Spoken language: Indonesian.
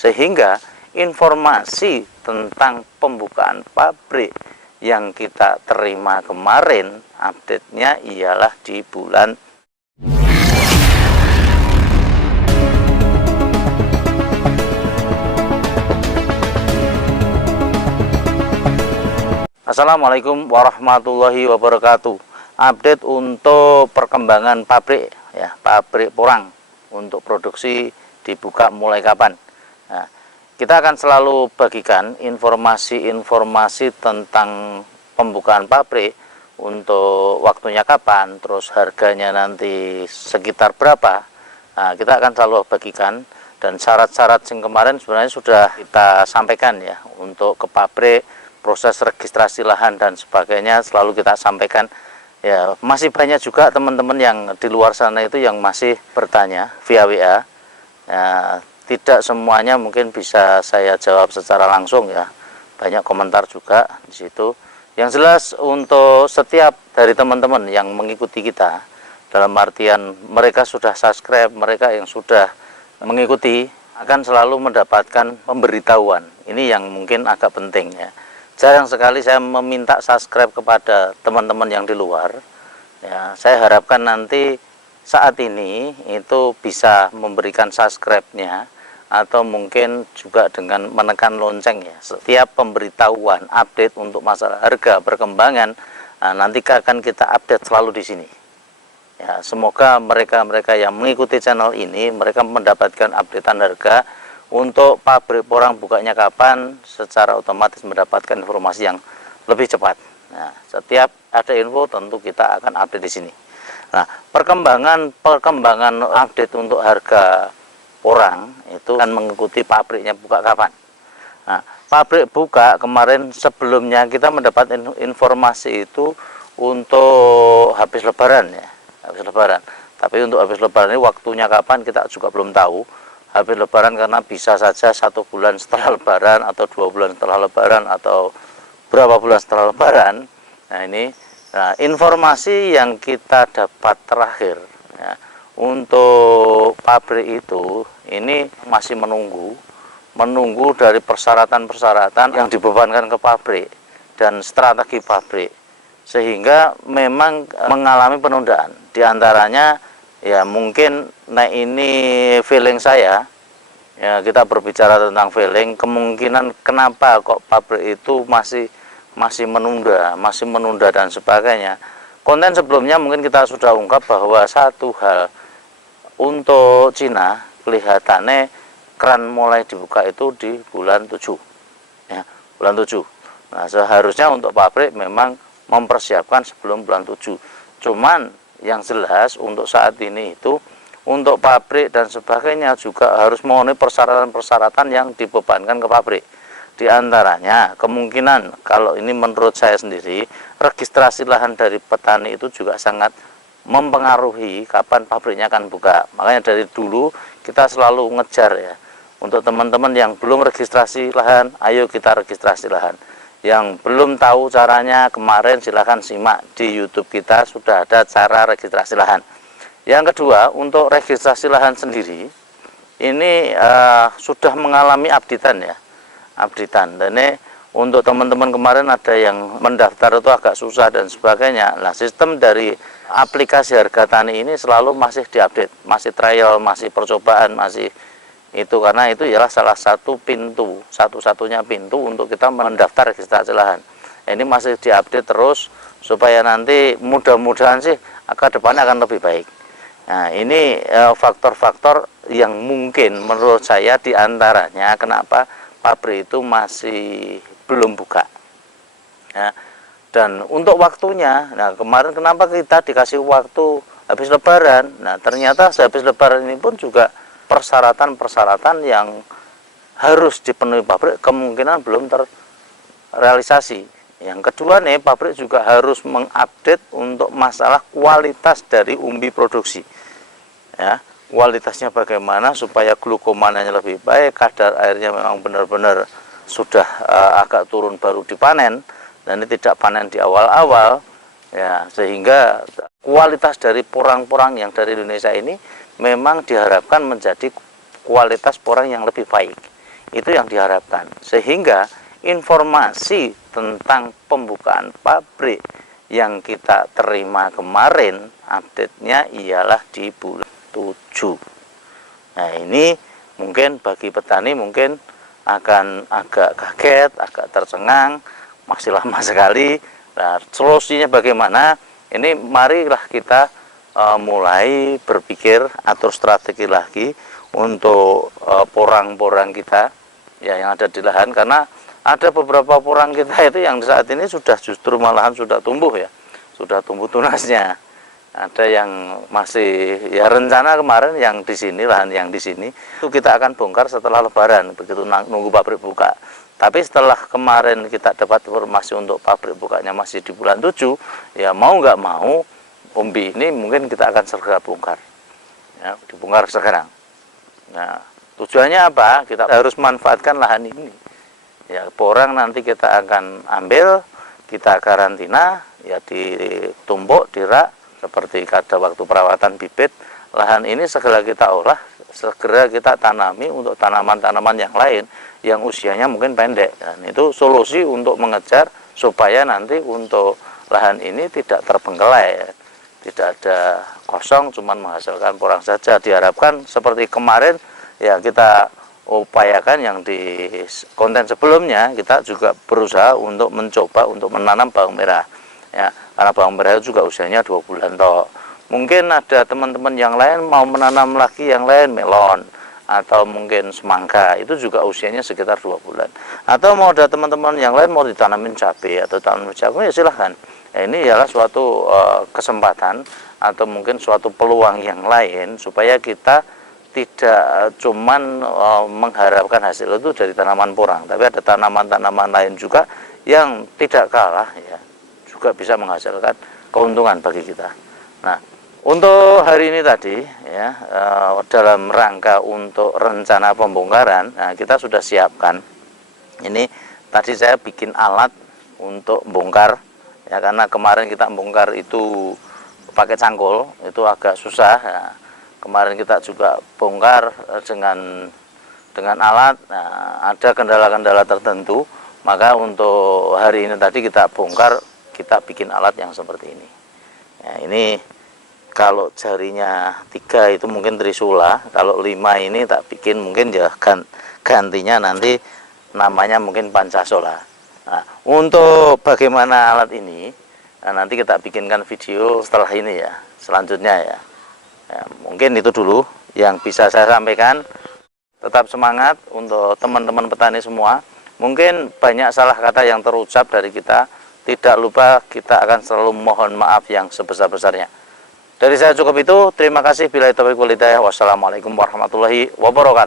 Sehingga informasi tentang pembukaan pabrik yang kita terima kemarin, update-nya ialah di bulan Assalamualaikum warahmatullahi wabarakatuh. Update untuk perkembangan pabrik ya, pabrik porang untuk produksi dibuka mulai kapan. Nah, kita akan selalu bagikan informasi-informasi tentang pembukaan pabrik untuk waktunya kapan, terus harganya nanti sekitar berapa. Nah, kita akan selalu bagikan, dan syarat-syarat yang kemarin sebenarnya sudah kita sampaikan ya, untuk ke pabrik, proses registrasi lahan dan sebagainya selalu kita sampaikan ya. Masih banyak juga teman-teman yang di luar sana itu yang masih bertanya via WA ya, tidak semuanya mungkin bisa saya jawab secara langsung ya, banyak komentar juga di situ. Yang jelas untuk setiap dari teman-teman yang mengikuti kita, dalam artian mereka sudah subscribe, mereka yang sudah mengikuti akan selalu mendapatkan pemberitahuan. Ini yang mungkin agak penting ya. Jarang sekali saya meminta subscribe kepada teman-teman yang di luar ya. Saya harapkan nanti saat ini itu bisa memberikan subscribe-nya, atau mungkin juga dengan menekan lonceng ya. Setiap pemberitahuan update untuk masalah harga perkembangan, nah, nanti akan kita update selalu di sini ya. Semoga mereka-mereka yang mengikuti channel ini mereka mendapatkan updatean harga untuk pabrik porang bukanya kapan, secara otomatis mendapatkan informasi yang lebih cepat. Nah, setiap ada info tentu kita akan update di sini. Nah, perkembangan update untuk harga porang itu akan mengikuti pabriknya buka kapan. Nah, pabrik buka kemarin sebelumnya kita mendapat informasi itu untuk habis Lebaran ya, habis Lebaran. Tapi untuk habis Lebaran ini waktunya kapan kita juga belum tahu. Habis Lebaran karena bisa saja 1 bulan setelah Lebaran, atau 2 bulan setelah Lebaran, atau berapa bulan setelah Lebaran. Nah, ini informasi yang kita dapat terakhir ya, untuk pabrik itu ini masih menunggu dari persyaratan-persyaratan yang dibebankan ke pabrik dan strategi pabrik, sehingga memang mengalami penundaan. Di antaranya ya mungkin, nah ini feeling saya ya, kita berbicara tentang feeling, kemungkinan kenapa kok pabrik itu masih menunda dan sebagainya. Konten sebelumnya mungkin kita sudah ungkap bahwa satu hal, untuk Cina kelihatannya keran mulai dibuka itu di bulan 7 ya, bulan 7. Nah, seharusnya untuk pabrik memang mempersiapkan sebelum bulan 7. Cuman yang jelas untuk saat ini itu untuk pabrik dan sebagainya juga harus memenuhi persyaratan-persyaratan yang dibebankan ke pabrik. Di antaranya kemungkinan, kalau ini menurut saya sendiri, registrasi lahan dari petani itu juga sangat mempengaruhi kapan pabriknya akan buka. Makanya dari dulu kita selalu ngejar ya, untuk teman-teman yang belum registrasi lahan, ayo kita registrasi lahan. Yang belum tahu caranya, kemarin silahkan simak di YouTube kita, sudah ada cara registrasi lahan. Yang kedua, untuk registrasi lahan sendiri ini sudah mengalami updatean ya, updatean. Dan ini untuk teman-teman kemarin ada yang mendaftar itu agak susah dan sebagainya. Nah, sistem dari aplikasi Harga Tani ini selalu masih diupdate, masih trial, masih percobaan, masih itu, karena itu ialah salah satu pintu, satu-satunya pintu untuk kita mendaftar registrasi lahan. Ini masih diupdate terus supaya nanti mudah-mudahan sih ke depannya akan lebih baik. Nah, ini faktor-faktor yang mungkin menurut saya diantaranya kenapa pabrik itu masih belum buka ya. Dan untuk waktunya, nah kemarin kenapa kita dikasih waktu habis Lebaran. Nah, ternyata habis Lebaran ini pun juga persyaratan-persyaratan yang harus dipenuhi pabrik kemungkinan belum terrealisasi. Yang kedua nih, pabrik juga harus mengupdate untuk masalah kualitas dari umbi produksi ya, kualitasnya bagaimana supaya glukomananya lebih baik, kadar airnya memang benar-benar sudah agak turun baru dipanen, dan ini tidak panen di awal-awal ya, sehingga kualitas dari porang-porang yang dari Indonesia ini memang diharapkan menjadi kualitas porang yang lebih baik. Itu yang diharapkan, sehingga informasi tentang pembukaan pabrik yang kita terima kemarin update-nya ialah di bulan 7. Nah, ini mungkin bagi petani mungkin akan agak kaget, agak tercengang, masih lama sekali. Nah, solusinya bagaimana? Ini marilah kita mulai berpikir, atur strategi lagi untuk porang-porang kita ya yang ada di lahan, karena ada beberapa porang kita itu yang saat ini sudah justru malahan sudah tumbuh ya, sudah tumbuh tunasnya. Ada yang masih ya rencana kemarin yang di sini, lahan yang di sini itu kita akan bongkar setelah Lebaran, begitu nunggu pabrik buka. Tapi setelah kemarin kita dapat informasi untuk pabrik bukanya masih di bulan 7, ya mau nggak mau umbi ini mungkin kita akan segera bongkar ya, dibongkar sekarang. Nah, tujuannya apa? Kita harus manfaatkan lahan ini. Ya, porang nanti kita akan ambil, kita karantina, ya ditumbuk, dirak, seperti pada waktu perawatan bibit. Lahan ini segera kita olah, segera kita tanami untuk tanaman-tanaman yang lain yang usianya mungkin pendek. Dan itu solusi untuk mengejar supaya nanti untuk lahan ini tidak terbengkelai, tidak ada kosong, cuman menghasilkan porang saja. Diharapkan seperti kemarin ya kita upayakan yang di konten sebelumnya, kita juga berusaha untuk mencoba untuk menanam bawang merah ya, karena bawang merah itu juga usianya 2 bulan toh. Mungkin ada teman-teman yang lain mau menanam lagi yang lain, melon atau mungkin semangka, itu juga usianya sekitar 2 bulan. Atau mau ada teman-teman yang lain mau ditanamin cabai atau tanaman jagung, ya silahkan. Ya, ini adalah suatu kesempatan atau mungkin suatu peluang yang lain supaya kita tidak cuman mengharapkan hasil itu dari tanaman porang, tapi ada tanaman-tanaman lain juga yang tidak kalah ya, juga bisa menghasilkan keuntungan bagi kita. Nah, untuk hari ini tadi ya, dalam rangka untuk rencana pembongkaran, nah, kita sudah siapkan. Ini tadi saya bikin alat untuk bongkar ya, karena kemarin kita bongkar itu pakai cangkul, itu agak susah ya. Kemarin kita juga bongkar dengan alat. Nah, ada kendala-kendala tertentu, maka untuk hari ini tadi kita bongkar, kita bikin alat yang seperti ini ya. Ini kalau jarinya 3 itu mungkin trisula, kalau 5 ini tak bikin mungkin ya gantinya nanti namanya mungkin Pancasila. Nah, untuk bagaimana alat ini, nah, nanti kita bikinkan video setelah ini ya, selanjutnya ya. Ya, mungkin itu dulu yang bisa saya sampaikan. Tetap semangat untuk teman-teman petani semua. Mungkin banyak salah kata yang terucap dari kita. Tidak lupa kita akan selalu mohon maaf yang sebesar-besarnya. Dari saya cukup itu. Terima kasih. Billahi taufiq wal hidayah. Wassalamualaikum warahmatullahi wabarakatuh.